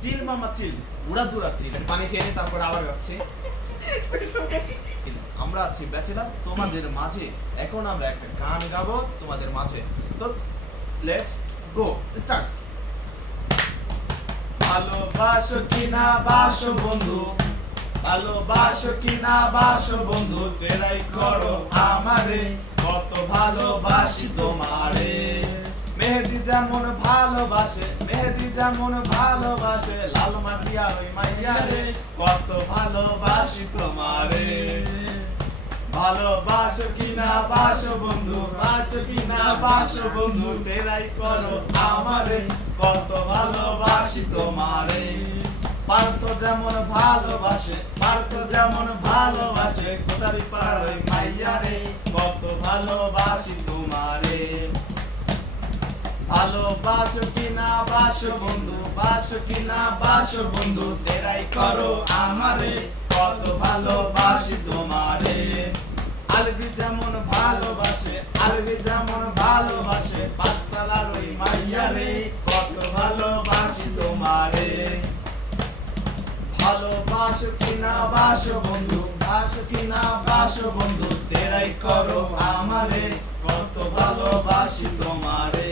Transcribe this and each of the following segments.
চিল মামা চিল, উড়া দুরা চিল। পানি খেয়ে নিয়ে তারপর আবার যাচ্ছি। আমরা আছি ব্যাচেলার তোমাদের মাঝে, এখন আমরা একটা গান গাবো তোমাদের মাঝে। তো লেটস গো স্টার্ট। ভালোবাসো কিনা বাসো বন্ধু, ভালোবাসো কিনা বাসো বন্ধু, তেরাই করো আমারে, কত ভালোবাসি তোমারে। মেহেদি যেমন ভালোবাসে, মেহেদি যেমন ভালোবাসে, লাল মাটি আর ওই মাইয়ারে, কত ভালোবাসি তোমারে। ভালোবাসো কিনা বাসো বন্ধু, বাসো কিনা বাসো বন্ধু, তেরাই করো আমারে, কত ভালোবাসি তোমারে। পার্থ যেমন ভালোবাসে, পার্থ যেমন ভালোবাসে, কোথারি পাড়ার মাইয়ারে, কত ভালোবাসি তোমারে। ভালোবাসো কিনা বাসো বন্ধু, বাসো কিনা বাসো বন্ধু, তেরাই করো আমারে, কত ভালোবাসি তোমারে। আলবি যেমন ভালোবাসে, আলবি যেমন ভালোবাসে, পাঁচতলার ওই মাইয়ারে, কত ভালোবাসি তোমারে। ভালোবাসো কিনা বাসো বন্ধু, বাসো কিনা বাসো বন্ধু, তেরাই করো আমারে, কত ভালোবাসি তোমারে।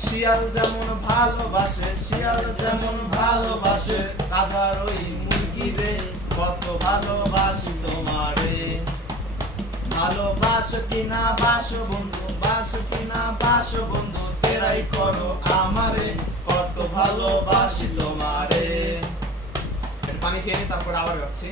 শিয়াল যেমন ভালোবাসে, শিয়াল যেমন ভালোবাসে, রাজার ওই মুরগি রে, কত ভালোবাসি তোমারে। ভালোবাসো কিনা বাসো বন্ধু, বাসো কিনা বাসো বন্ধু, তেরাই করো আমারে, কত ভালোবাসি তোমারে। পানি খেয়ে নি তারপর আবার যাচ্ছি।